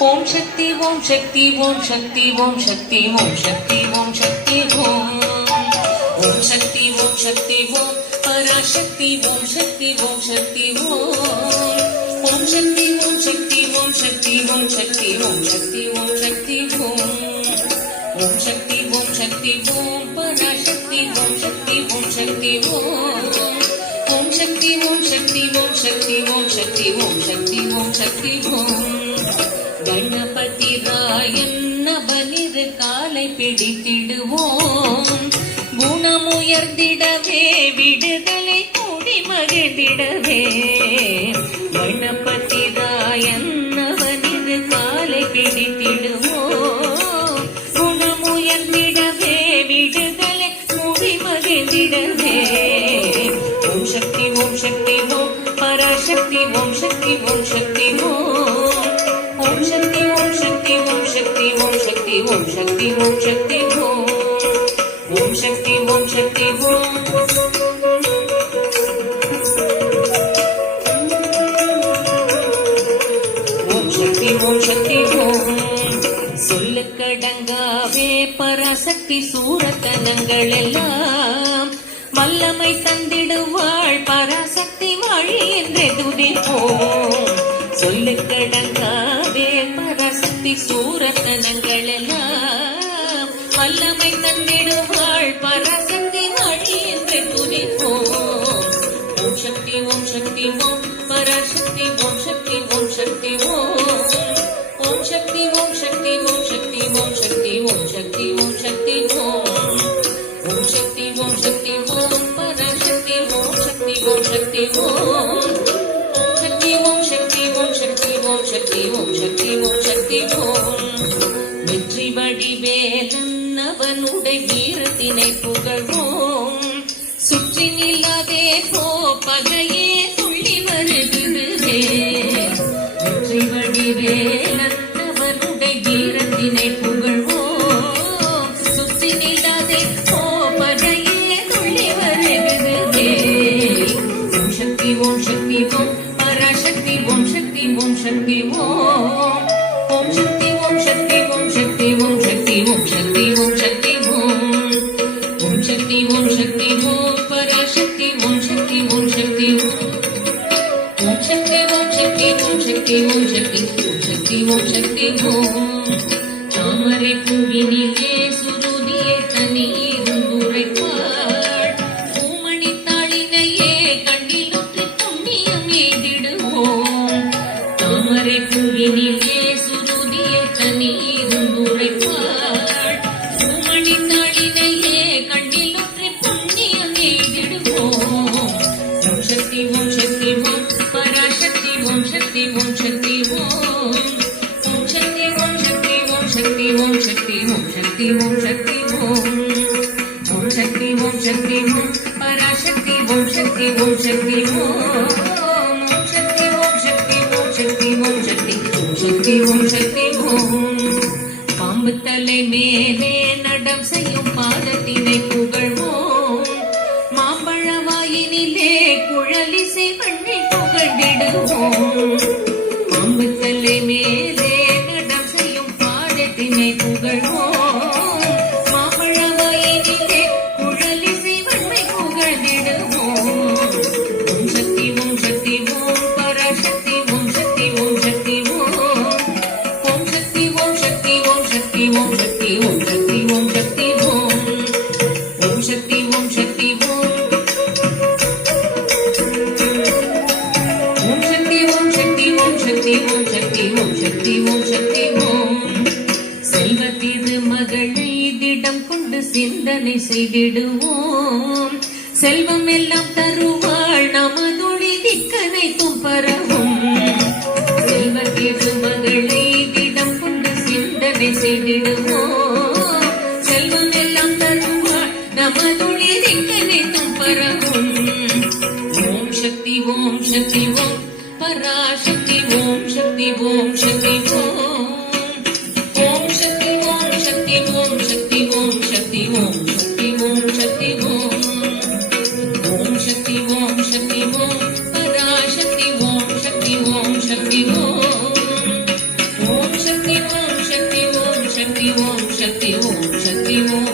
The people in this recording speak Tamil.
ஓம் சக்தி ஓம் சக்தி ஓம் சக்தி ஓம் சக்தி ஓம் சக்தி ஓம் சக்தி ஓம் ஓம் சக்தி ஓம் சக்தி ஓம் பராசக்தி ஓம் சக்தி ஓம் சக்தி ஓம் ஓம் சக்தி ஓம் சக்தி ஓம் சக்தி ஓம் சக்தி ஓம் சக்தி ஓம் சக்தி ஓம் ஓம் சக்தி ஓம் சக்தி ஓம் பராசக்தி ஓம் சக்தி ஓம் சக்தி ஓம் ஓம் சக்தி ஓம் சக்தி ஓம் சக்தி ஓம் சக்தி ஓம் சக்தி ஓம் சக்தி ஓம் கணபதி ராயன் நவனிரு காலை பிடித்திடுவோம் குணமுயர்ந்திடவே விடுதலை கூடி மகிழ்ந்திடவே கணபதி ராயன் நவனிரு காலை பிடித்திடுவோம் குணமுயர்ந்திடவே விடுதலை கூடி மகிழ்ந்திடவே ஓம் சக்தி ஓம் சக்தி ஓம் பராசக்தி ஓம் சக்தி ஓம் சக்தி ஓம் ஓம் சக்தி ஓம் சக்தி ஓம் சக்தி ஓம் சக்தி ஓம் சக்தி ஓம் சக்தி ஓம் ஓம் சக்தி ஓம் சக்தி ஓம் ஓம் சக்தி ஓம் சக்தி ஓம் சொல்லுக்கடங்காவே பராசக்தி சூரத்தனங்கள் எல்லாம் வல்லமை தந்திடுவாள் பராசக்தி வாழி என்றே துதிப்போம் சொல்லுக்கடங்காவே பராசக்தி சூரத்தனங்கள் எல்லாம் வல்லமை தந்திடுவாள் பராசக்தி வாழி என்றே துதிப்போம் ஓம் சக்தி ஓம் சக்தி ஓம் பராசக்தி ஓம் சக்தி ஓம் சக்தி ஓம் ஓம் சக்தி ஓம் சக்தி ஓம் சக்தி ஓம் சக்தி ஓம் சக்தி ஓம் சக்தி ஓம் ஓம் சக்தி ஓம் சக்தி ஓம் பராசக்தி ஓம் சக்தி ஓம் சக்தி ஓம் சக்தி ஓம் சக்தி ஓம் சக்தி ஓம் சக்தி ஓம் சக்தி ஓம் சக்தி ஓம் வெற்றி வடிவேலன் அவனுடைய வீரத்தினை புகழ்வோம் சுற்றி நில்லாதே போ பகையே துள்ளி வருகிறதே வெற்றி வடிவேலன் அவனுடைய வீரத்தினை புகழ்வோம் சுற்றி நில்லாதே போ பகையே துள்ளி வருகிறதே ஓம் சக்தி ஓம் சக்தி ஓம் பராசக்தி ஓம் சக்தி ஓம் சக்தி ஓம் ஓம் சக்தி ஓம் சக்தி ஓம் சக்தி ஓம் சக்தி ஓம் சக்தி ஓம் சக்தி ஓம் ஓம் சக்தி ஓம் சக்தி ஓம் பராசக்தி ஓம் சக்தி ஓம் சக்தி ஓம் சக்தி ஓம் சக்தி ஓம் சக்தி ஓம் சக்தி ஓம் சக்தி ஓம் சக்தி ஓம் தாமரை பூவினிலே சுருதியே தனீரும் உரைப்பாள் பூமணி தாளினையே கண்ணிலுற்று புண்ணியம் எய்திடுவோம் தாமரை பூவினிலே சுருதியே தனீரும் உரைப்பாள் பூமணி தாளினையே கண்ணிலுற்று புண்ணியம் எய்திடுவோம் ஓம் சக்தி ஓம் சக்தி ஓம் பராசக்தி ஓம் சக்தி ஓம் சக்தி ஓம் ஓம் சக்தி ஓம் சக்தி ஓம் சக்தி ஓம் சக்தி ஓம் சக்தி ஓம் சக்தி ஓம் ஓம் சக்தி ஓம் சக்தி ஓம் பராசக்தி ஓம் சக்தி ஓம் சக்தி ஓம் ஓம் சக்தி ஓம் சக்தி ஓம் சக்தி ஓம் சக்தி ஓம் சக்தி ஓம் சக்தி ஓம் பாம்பு தலை மேலே நடம் செய்யும் பாதத்தினை புகழ்வோம் மாம்பழ வாயினிலே குழலிசை பண்ணை புகழ்ந்திடுவோம் பாம்பு தலை மேலே நடம் செய்யும் பாதத்தினை புகழ்வோம் மாம்பழ வாயினிலே குழலிசை பண்ணை புகழ்ந்திடுவோம் ஓம் சக்தி ஓம் சக்தி ஓம் பராசக்தி ஓம் சக்தி ஓம் சக்தி ஓம் ஓம் சக்தி ஓம் சக்தி ஓம் சக்தி ஓம் சக்தி ஓம் சக்தி ஓம் சக்தி ஓம் ஓம் சக்தி ஓம் சக்தி ஓம் ஓம் சக்தி ஓம் சக்தி ஓம் சக்தி ஓம் சக்தி ஓம் சக்தி ஓம் சக்தி ஓம் செல்வ திருமகளை திடம் கொண்டு சிந்தனை செய்திடுவோம் செல்வம் எல்லாம் தருவாள் நமதொழி திக்கனைக்கும் பரவும் செல்வ திருமகளை திடம் கொண்டு சிந்தனை செய்திடுவோம் செல்வம் எல்லாம் தருவாள் நமதொழி திக்கனைக்கும் பரவும் ஓம் சக்தி ஓம் சக்தி ஓம் பராசக்தி ஓம் சக்தி ஓம் சக்தி ஓம் ஓம் சக்தி ஓம் சக்தி ஓம் சக்தி ஓம் சக்தி ஓம் சக்தி ஓம் சக்தி ஓம் ஓம் சக்தி ஓம் சக்தி ஓம் பராசக்தி ஓம் சக்தி ஓம் சக்தி ஓம் ஓம் சக்தி சக்தி ஓம் சக்தி ஓம் சக்தி ஓம்